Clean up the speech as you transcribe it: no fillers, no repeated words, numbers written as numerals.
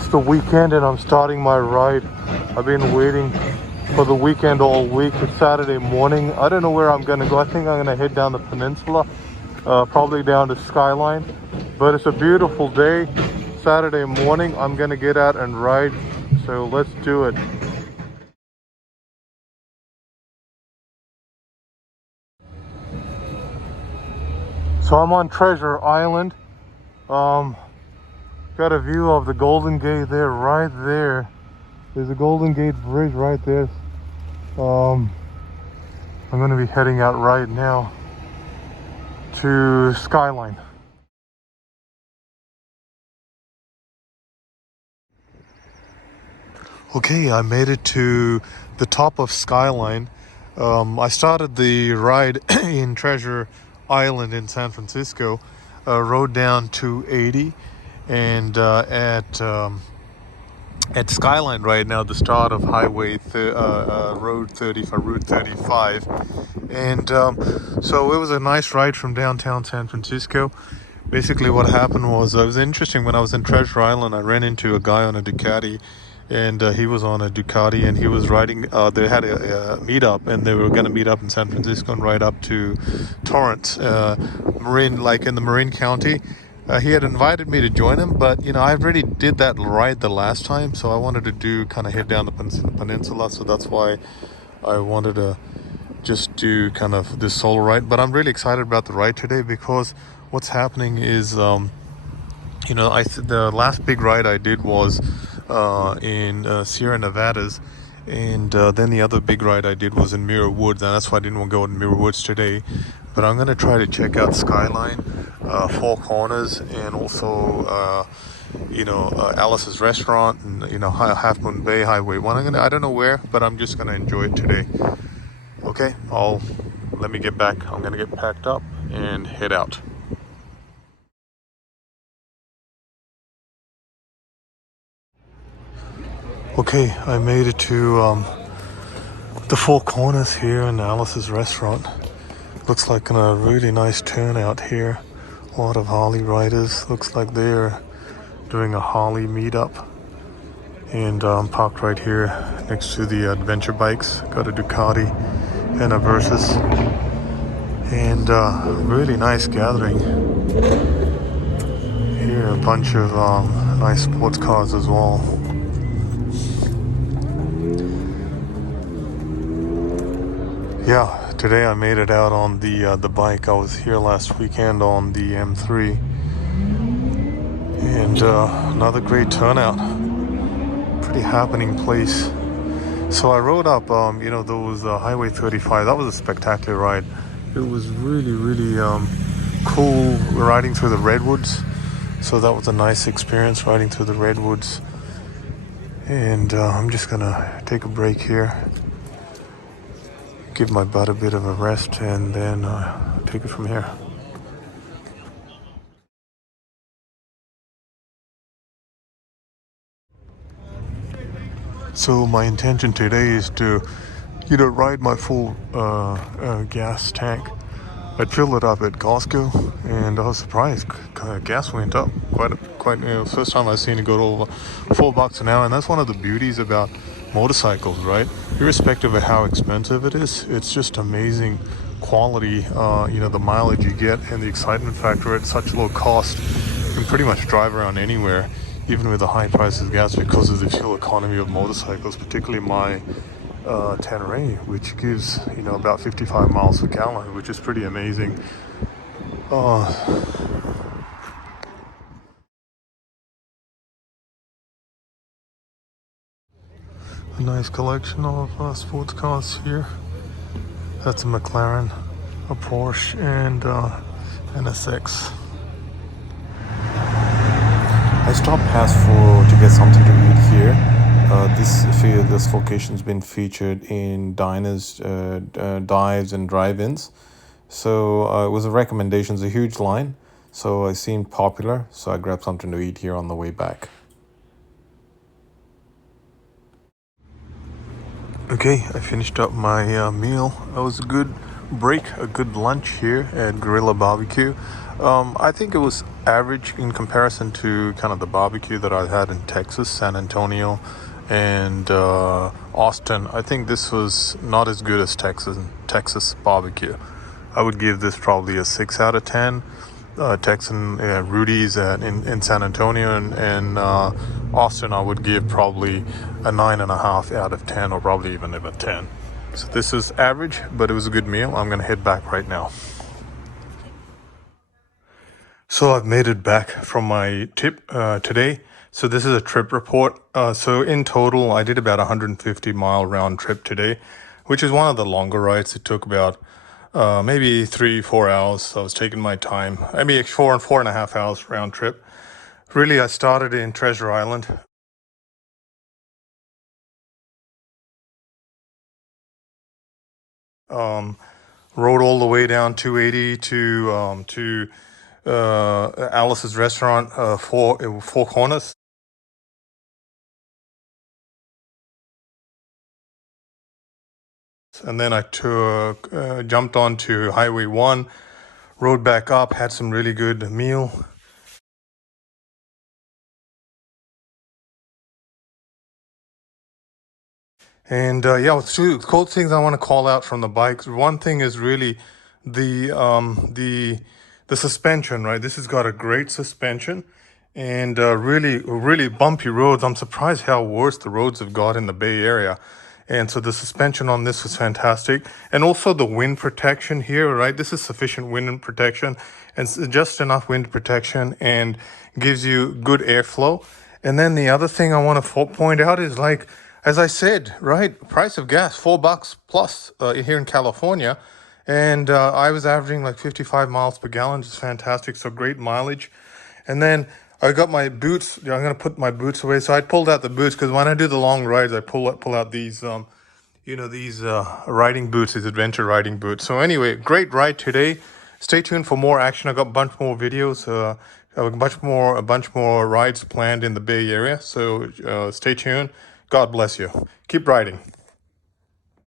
It's the weekend and I'm starting my ride. I've been waiting for the weekend all week. It's Saturday morning. I don't know where I'm gonna go. I think I'm gonna head down the peninsula, probably down to Skyline. But it's a beautiful day, Saturday morning. I'm gonna get out and ride, so let's do it. So I'm on Treasure Island. Got a view of the Golden Gate there, right there. There's a Golden Gate Bridge right there. I'm gonna be heading out right now to Skyline. Okay, I made it to the top of Skyline. I started the ride in Treasure Island in San Francisco, rode down 280, and at Skyline right now, the start of Route 35, and so it was a nice ride from downtown San Francisco. Basically, what happened was, it was interesting. When I was in Treasure Island, I ran into a guy on a Ducati, and he was on a Ducati, and he was riding. They had a meetup, and they were going to meet up in San Francisco and ride up to Torrance, Marin, like in the Marin County. He had invited me to join him, but I already did that ride the last time, so I wanted to do kind of head down the peninsula. So that's why I wanted to just do kind of this solo ride. But I'm really excited about the ride today, because what's happening is, the last big ride I did was in Sierra Nevadas, and then the other big ride I did was in Mirror Woods, and that's why I didn't want to go in Mirror Woods today. But I'm going to try to check out Skyline, Four Corners, and also Alice's Restaurant, and Half Moon Bay, Highway 1. I don't know where, but I'm just going to enjoy it today. Okay, let me get back. I'm going to get packed up and head out. Okay, I made it to the Four Corners here in Alice's Restaurant. Looks like a really nice turnout here. A lot of Harley riders. Looks like they're doing a Harley meetup. And I'm parked right here next to the adventure bikes. Got a Ducati and a Versus. And really nice gathering. Here a bunch of nice sports cars as well. Yeah. Today I made it out on the bike. I was here last weekend on the M3, and another great turnout. Pretty happening place. So I rode up, those Highway 35. That was a spectacular ride. It was really, really cool riding through the redwoods. So that was a nice experience, riding through the redwoods. And I'm just gonna take a break here. Give my butt a bit of a rest, and then take it from here. So my intention today is to, ride my full gas tank. I'd filled it up at Costco, and I was surprised. Gas went up quite. First time I've seen it go to over $4 an hour, and that's one of the beauties about motorcycles, right? Irrespective of how expensive it is, it's just amazing quality. The mileage you get and the excitement factor at such low cost. You can pretty much drive around anywhere, even with the high prices of gas, because of the fuel economy of motorcycles, particularly my Tenere, which gives about 55 miles per gallon, which is pretty amazing. A nice collection of sports cars here. That's a McLaren, a Porsche, and an SX. I stopped past to get something to eat here. This location's been featured in diners, dives, and drive-ins. So it was a recommendation. It's a huge line, so it seemed popular. So I grabbed something to eat here on the way back. Okay, I finished up my meal. It was a good break, a good lunch here at Gorilla Barbeque. I think it was average in comparison to kind of the barbecue that I had in Texas, San Antonio, and Austin. I think this was not as good as Texas barbecue. I would give this probably a 6 out of 10. Texan Rudy's in San Antonio and Austin, I would give probably a 9.5 out of 10, or probably even a 10. So this is average, but it was a good meal. I'm gonna head back right now. So I've made it back from my trip today. So this is a trip report. So in total, I did about 150-mile round trip today, which is one of the longer rides. It took about maybe 3-4 hours. So I was taking my time. I mean, 4.5 hours round trip. Really, I started in Treasure Island. Rode all the way down 280 to Alice's restaurant, Four Corners. And then I jumped onto Highway 1, rode back up, had some really good meal. And yeah, two cool things I want to call out from the bikes. One thing is really the the suspension, right? This has got a great suspension, and really bumpy roads. I'm surprised how worse the roads have got in the Bay Area. And so the suspension on this was fantastic. And also the wind protection here, right? This is sufficient wind protection and just enough wind protection and gives you good airflow. And then the other thing I want to point out is, like, as I said, right? Price of gas, $4 plus here in California. And I was averaging like 55 miles per gallon, just fantastic. So great mileage. And then I got my boots. I'm gonna put my boots away. So I pulled out the boots because when I do the long rides, I pull out these these riding boots, these adventure riding boots. So anyway, great ride today. Stay tuned for more action. I got a bunch more videos, a bunch more rides planned in the Bay Area. So stay tuned. God bless you. Keep riding.